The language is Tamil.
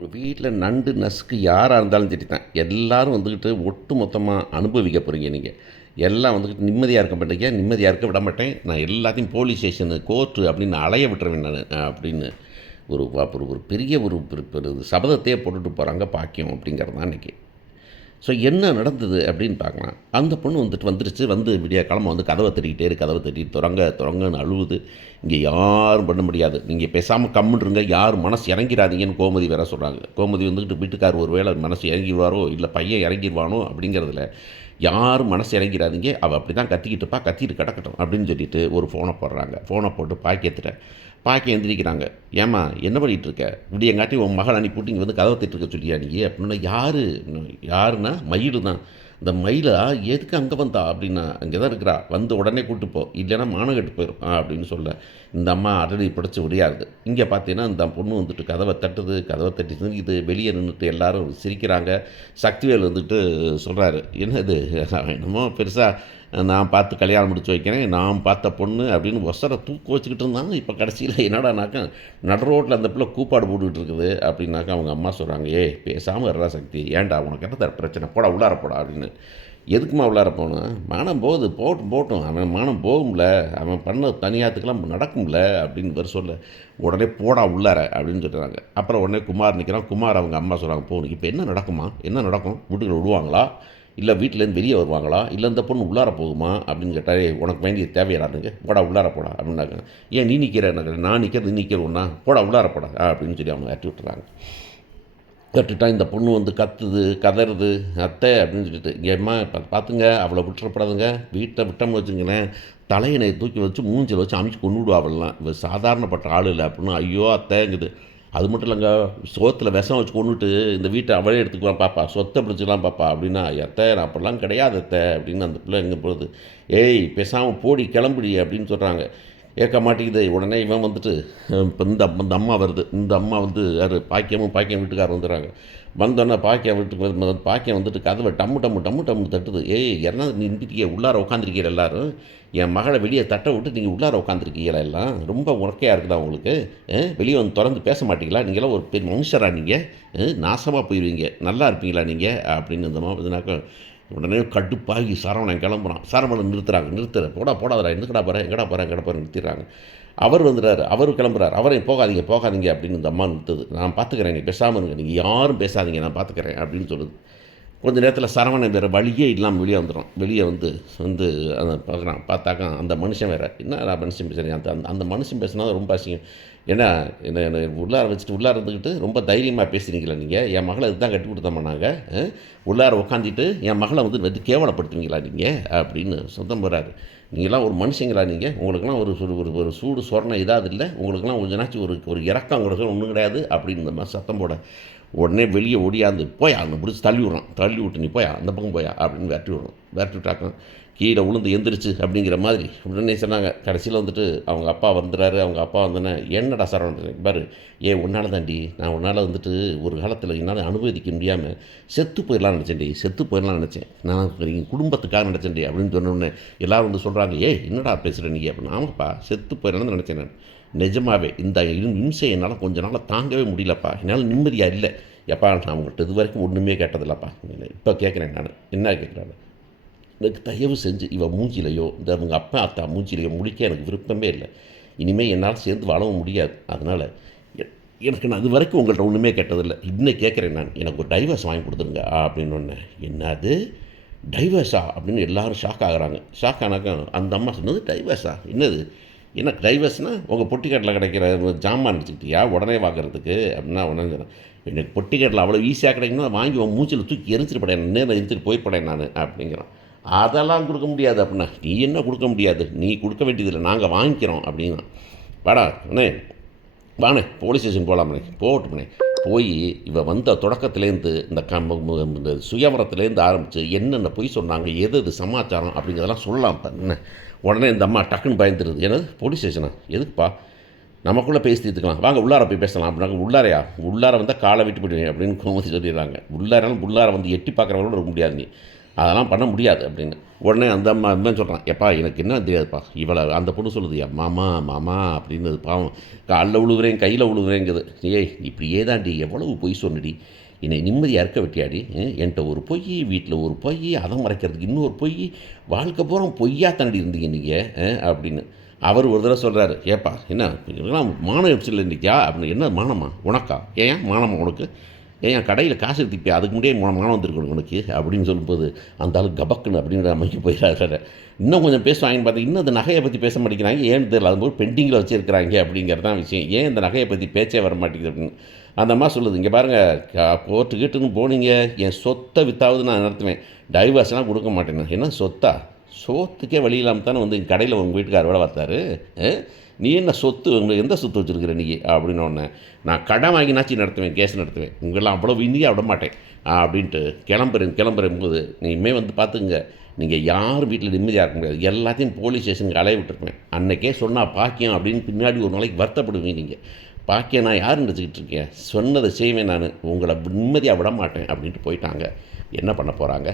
வீட்ல நண்டு, நசுக்கு யாரா இருந்தாலும் சரி தான். எல்லாரும் வந்துக்கிட்டு ஒட்டு மொத்தமா அனுபவிக்க போறீங்க நீங்க. எல்லாம் வந்துக்கிட்டு நிம்மதியா இருக்க மாட்டீங்க. நிம்மதியா இருக்க விட மாட்டேன். நான் எல்லாத்தையும் போலீஸ் ஸ்டேஷனு, கோர்ட்டு அப்படின்னு அலைய விட்டுருவேன் நானு. அப்படின்னு ஒரு பெரிய ஒரு சபதத்தையே போட்டுட்டு போறாங்க பாக்கியம் அப்படிங்கிறது தான் இன்னைக்கு. ஸோ என்ன நடந்தது அப்படின்னு பார்க்கலாம். அந்த பொண்ணு வந்துருச்சு. விடியற்காலம வந்து கதவ தட்டிக்கிட்டே இருக்கு. கதவ தட்டி தொறங்கன்னு அழுவுது. இங்க யாரும் பண்ண முடியாது. நீங்க பேசாம கம்முன்னு இருங்க. யாரும் மனசு இறங்கிறாதீங்கன்னு கோமதி வேற சொல்றாங்க. கோமதி வந்துகிட்டு வீட்டுக்காரர் ஒரு வேளை மனசு இறங்கிருவாரோ, இல்ல பையன் இறங்கிருவானோ அப்படிங்கிறதுல, யாரும் மனசு இறங்கிறாதீங்க. அவ அப்படிதான் கத்திக்கிட்டு இருப்பா. கத்திட்டு கிடக்கட்டும் அப்படின்னு சொல்லிட்டு ஒரு ஃபோன போடுறாங்க. ஃபோன போட்டு பாக்கியத்திட்ட பாக்கியம் எந்திரிக்கிறாங்க. "ஏம்மா என்ன பண்ணிட்டு இருக்க? விடியங்காட்டி உன் மகள அனுப்பிவிட்டு இங்க வந்து கதவ தட்டிருக்க சொல்லியா நீ?" அப்படின்னா, "யாரு?" "யாருன்னா மயிலு தான்." "இந்த மயிலா? எதுக்கு அங்க வந்தா?" அப்படின்னா, "அங்கே தான் இருக்கிறா. வந்து உடனே கூட்டு போ. இல்லைன்னா மானம் கெட்டு போயிரும்." அப்படின்னு சொல்ல, இந்த அம்மா அடறி பிடிச்சு ஒடியாருது. இங்கே பார்த்தீங்கன்னா, இந்த பொண்ணு வந்துட்டு கதவ தட்டுது. கதவ தட்டி சிரிக்குது. வெளியே நின்னுட்டு எல்லாரும் சிரிக்கிறாங்க. சக்திவேல் வந்துட்டு சொல்றாரு, "என்னது என்னமோ பெருசா நான் பார்த்து கல்யாணம் முடிச்சு வைக்கிறேன். நான் பார்த்த பொண்ணு" அப்படின்னு ஒசர தூக்க வச்சுக்கிட்டு இருந்தாங்க. இப்போ கடைசியில என்னடானாக்கா, நடு ரோட்ல அந்த பிள்ளை கூப்பாடு போட்டுக்கிட்டு இருக்குது அப்படின்னாக்கா, அவங்க அம்மா சொல்றாங்க, "ஏய் பேசாம இருடா சக்தி. ஏன்டா உனக்கு என்னடா பிரச்சனை? போடா உள்ளார போடா" அப்படின்னு. "எதுக்கும்மா உள்ளார போணும்? மானம் போகுது. போகட்டும் போகட்டும். அவன் மானம் போகும்ல. அவன் பண்ண தனியாத்துக்கெல்லாம் நடக்கும்ல" அப்படின்னு இவர் சொல்ல, "உடனே போடா உள்ளார" அப்படின்னு சொல்றாங்க. அப்புறம் உடனே குமார் நிற்கிறான். குமார் அவங்க அம்மா சொல்றாங்க, "போ இப்போ என்ன நடக்குமா? என்ன நடக்கும்? வீட்டுக்குள்ள விடுவாங்களா? இல்ல வீட்லேருந்து வெளியே வருவாங்களா? இல்ல இந்த பொண்ணு உள்ளார போகுமா?" அப்படின்னு கேட்டா, "ஏய் உனக்கு வேண்டியது தேவையாடானுங்க. போடா உள்ளார போடா" அப்படின்னாங்க. "ஏன் நீ நிற்கிற?" "நான் நிற்கிறது நீ நிற்கிற ஒண்ணா? போடா உள்ளார போடா" அப்படின்னு சொல்லி அவங்க விரட்டி விட்டுறாங்க. விட்டுட்டா இந்த பொண்ணு வந்து கத்துது, கதறுது, "அத்தை" அப்படின்னு சொல்லிட்டு, "ஏம்மா பார்த்துங்க அவளை விட்டுறப்படாதுங்க. வீட்டை விட்டோம்னு வச்சுங்களேன், தலையணைய தூக்கி வச்சு மூஞ்சில வச்சு அமுக்கி கொன்னுடுவா அவள்லாம். இவ சாதாரணப்பட்ட ஆள் இல்ல" அப்படின்னு. "ஐயோ அத்தைங்குது." "அது மட்டும் இல்லைங்க, சோத்துல விஷம் வச்சு கொன்னுட்டு இந்த வீட்டை அவளே எடுத்துக்குவான் பாப்பா. சொத்தை பிடிச்சிக்கலாம் பாப்பா" அப்படின்னா, "அத்தை நான் அப்படிலாம் கிடையாது அத்தை" அப்படின்னு அந்த பிள்ளை எங்கே போகுது. "ஏய் பேசாம போடி கிளம்புடி" அப்படின்னு சொல்கிறாங்க. கேட்க மாட்டேங்குது. உடனே இவன் வந்துட்டு இப்போ இந்த அம்மா வருது. இந்த அம்மா வந்து யார், பாக்கியம் வீட்டுக்காரர் வந்துடுறாங்க. வந்தோடனே பாக்கியம் வீட்டுக்கு பாக்கியம் வந்துட்டு கதவை டம்மு டம்மு டம்மு டம்மு தட்டுது. "ஏய் என்ன நீ நின்றுட்டியே, உள்ளார உட்காந்துருக்கீங்களா எல்லாரும்? என் மகளை வெளியே தட்ட விட்டு நீங்கள் உள்ளார உட்காந்துருக்கீங்களா எல்லாம்? ரொம்ப உறக்கையாக இருக்குதா உங்களுக்கு? வெளியே வந்து திறந்து பேச மாட்டீங்களா? நீங்களாம் ஒரு பெரிய மனுஷரா நீங்கள்? நாசமாக போயிடுவீங்க. நல்லா இருப்பீங்களா நீங்கள்?" அப்படின்னு இந்த மாதிரி இதுனாக்கா உடனே கடுப்பாகி சரவணன் கிளம்புறான். சரவணன் நிறுத்துற, போடாதடா, எங்கடா போகிறேன் நிறுத்திடுறாங்க. அவர் வந்துட்டார். அவர் கிளம்புறாரு. அவரையும் போகாதீங்க அப்படின்னு இந்த அம்மா நிறுத்துது. "நான் பார்த்துக்கிறேன், நீ பேசாமல் இருங்க. நீங்கள் யாரும் பேசாதீங்க, நான் பார்த்துக்கிறேன்" அப்படின்னு சொல்லுது. கொஞ்ச நேரத்தில் சரவணன் வேறு வழியே இல்லாமல் வெளியே வந்துடும். வெளியே வந்து வந்து அந்த பார்க்குறான். பார்த்தாக்கா அந்த மனுஷன் வேறு. "என்னடா மனுஷன் பேசுகிறீங்க?" அந்த அந்த அந்த மனுஷன் பேசுனா ரொம்ப அசிங்கம். "ஏன்னா என்ன உள்ளார வச்சுட்டு உள்ளார இருந்துக்கிட்டு ரொம்ப தைரியமாக பேசுகிறீங்களா நீங்கள்? என் மகளை இதுதான் கட்டி கொடுத்தோமா நாங்கள்? உள்ளார உட்காந்துட்டு என் மகளை வந்து கேவலப்படுத்துவீங்களா நீங்கள்?" அப்படின்னு சொந்தம் போகிறாரு. "நீங்களாம் ஒரு மனுஷங்களா நீங்கள்? உங்களுக்கெல்லாம் ஒரு சூடு சொரணை இதாவது இல்லை? உங்களுக்கெல்லாம் கொஞ்ச நாச்சும் ஒரு ஒரு இறக்கம் கொடுக்க ஒன்றும் கிடையாது" அப்படின்னு இந்த மாதிரி சத்தம் போட, உடனே வெளியே ஓடியாந்து, "போயா" அவனை பிடிச்சி தள்ளி விட்றான். தள்ளி விட்டு, "நீ போயா, அந்த பக்கம் போயா" அப்படின்னு விரட்டி விட்றான். விரட்டி விட்டாக்க கீழே விழுந்து எந்திரிச்சு அப்படிங்கிற மாதிரி உடனே சொன்னாங்க. கடைசியில் வந்துட்டு அவங்க அப்பா வந்துடுறாரு. அவங்க அப்பா வந்தோடனே, "என்னடா சரவணன் பாரு, உன்னால் தாண்டி நான் உன்னால் வந்துட்டு ஒரு காலத்தில் என்னால் அனுபவிக்க முடியாமல் செத்து போயிடலாம்னு நினச்சேன். நான் எங்கள் குடும்பத்துக்காக நினச்சேன்டி" அப்படின்னு சொன்னோடனே எல்லாரும் வந்து சொல்கிறாங்க, என்னடா பேசுகிற நீ?" அப்படின்னு. "ஆமாப்பா, செத்து போயிடலாம்னு நினச்சேன் நான். நிஜமாவே இந்த இம்சை என்னால் கொஞ்ச நாளாக தாங்கவே முடியலப்பா. என்னால் நிம்மதியாக இல்லை. எப்பா நான் உங்கள்கிட்ட இது வரைக்கும் ஒன்றுமே கேட்டதில்லப்பா. இப்போ கேட்குறேன் நான்." "என்ன கேட்குறாரு?" "எனக்கு தயவு செஞ்சு இவன் மூஞ்சிலையோ, இந்த அவங்க அப்பா அத்தா மூஞ்சிலையோ முழிக்க எனக்கு விருப்பமே இல்லை. இனிமேல் என்னால் சேர்ந்து வாழவும் முடியாது. அதனால் எனக்கு நான் இது வரைக்கும் உங்கள்கிட்ட ஒன்றுமே கேட்டதில்லை. இன்னும் கேட்குறேன் நான். எனக்கு ஒரு டைவர்ஸ் வாங்கி கொடுத்துருங்க" அப்படின்னொன்னே, "என்னது டைவர்ஸா?" அப்படின்னு எல்லாரும் ஷாக் ஆகுறாங்க. ஷாக் ஆனாக்கா அந்த அம்மா சொன்னது, "டைவர்ஸா? என்னது? என்ன டைவர்ஸ்னால் உங்கள் பொட்டிக்கடையில் கிடைக்கிற ஜாமான் வச்சுக்கிட்டியா உடனே வாங்குறதுக்கு?" அப்படின்னா உடனே சொன்னேன், "எனக்கு பொட்டிக்கடையில் அவ்வளோ ஈஸியாக கிடைக்குன்னா வாங்கி உன் மூச்சில் தூக்கி எரிஞ்சிட்டு படையேன், நேரில் எரிஞ்சிட்டு போய்ப்படேன் நான்" அப்படிங்கிறான். "அதெல்லாம் கொடுக்க முடியாது" அப்படின்னா. "நீ என்ன கொடுக்க முடியாது? நீ கொடுக்க வேண்டியதில்லை, நாங்கள் வாங்கிக்கிறோம்" அப்படின்னா. "வாடா அண்ணே, வாண்ணே போலீஸ் ஸ்டேஷன் போகலாமே." "போகட்டும்ண்ணே." போய் இவ வந்த தொடக்கத்துலேருந்து இந்த சுயவரத்துலேருந்து ஆரம்பித்து என்னென்ன பொய் சொன்னாங்க, எது எது சமாச்சாரம் அப்படிங்கிறதெல்லாம் சொல்லலாம் இப்போ என்ன. உடனே இந்த அம்மா டக்குன்னு பயந்துருது. "என்னது போலீஸ் ஸ்டேஷனா? எதுக்குப்பா? நமக்குள்ளே பேசி தீர்த்துக்கலாம். வாங்க உள்ளார போய் பேசலாம்" அப்படின்னாங்க. "உள்ளாரையா? உள்ளார வந்தால் காலை விட்டு போயிடுவேன்" அப்படின்னு கோமதி சொல்லிடுறாங்க. உள்ளார வந்து எட்டி பார்க்குறவங்களோட இருக்க முடியாது நீ. அதெல்லாம் பண்ண முடியாது" அப்படின்னு. உடனே அந்த அம்மா இவன் சொல்கிறான், "எப்பா எனக்கு என்ன தெரியாதுப்பா." அந்த பொண்ணு சொல்லுது, மாமா மாமா அப்படின்னு பாவம் காலில் விழுவுறேன் கையில் விழுவுறேங்குது. "ஏய் இப்படியே தாண்டி எவ்வளவு பொய் சொன்னடி, என்னை நிம்மதியாக இருக்க வெட்டியாடி, என்கிட்ட ஒரு பொய், வீட்டில் ஒரு பொய், அதை மறைக்கிறதுக்கு இன்னொரு பொய், வாழ்க்கை பூரா பொய்யா தாண்டி இருந்தீங்க நீங்கள் அப்படின்னு." அவர் ஒரு தடவை சொல்கிறாரு, "ஏப்பா என்ன இதெல்லாம் மானம் எப்சில் இருந்துக்கியா?" அப்படின்னு. "என்ன மானமா உனக்கா? ஏன் மானமா உனக்கு? ஏன் கடையில் காசு எடுத்துப்பியா, அதுக்கு முன்னாடியே மானம் வந்திருக்கணும் உனக்கு?" அப்படின்னு சொல்லும்போது அந்த ஆள் கபக்குன்னு அப்படின்ற அமைக்க போயிடாரு. இன்னும் கொஞ்சம் பேசுவாங்கன்னு பார்த்தா, இன்னும் இந்த நகையை பற்றி பேச மாட்டேங்கிறாங்க, ஏன்னு தெரியல, அதுபோல் பெண்டிங்கில் வச்சுருக்கிறாங்க அப்படிங்கிறது தான் விஷயம். ஏன் இந்த நகையை பற்றி பேச்சே வர மாட்டேங்குது அப்படின்னு. அந்த அம்மா சொல்லுது, "இங்கே பாருங்கள், கோர்ட்டு கீட்டுன்னு போனீங்க, என் சொத்தை வித்தாவது நான் நடத்துவேன், டைவர்ஸ்லாம் கொடுக்க மாட்டேன்னு." "என்ன சொத்தா? சோத்துக்கே வழி இல்லாமல் தானே வந்து எங்கள் கடையில் உங்கள் வீட்டுக்கார் வேலை பார்த்தாரு. நீ என்ன சொத்து, உங்களுக்கு எந்த சொத்து வச்சுருக்கிற நீ?" அப்படின்னோடனே, "நான் கடன் வாங்கினாச்சு நடத்துவேன், கேஸ் நடத்துவேன், உங்களெல்லாம் அவ்வளோ இந்தியா விட மாட்டேன்." அப்படின்ட்டு கிளம்புறேன் போது, "இனிமே வந்து பார்த்துக்குங்க, நீங்கள் யார் வீட்டில் நிம்மதியாக இருக்க முடியாது, எல்லாத்தையும் போலீஸ் ஸ்டேஷனுக்கு அலைய விட்டுருப்பேன். அன்னைக்கே சொன்னால் பாக்கியம் அப்படின்னு பின்னாடி ஒரு நாளைக்கு வருத்தப்படுவீங்க நீங்கள். பாக்கியம் நான் யார் நினச்சிக்கிட்டு இருக்கேன், சொன்னதை செய்வேன் நான், உங்களை நிம்மதியாக விட மாட்டேன்." அப்படின்ட்டு போயிட்டாங்க. என்ன பண்ண போகிறாங்க?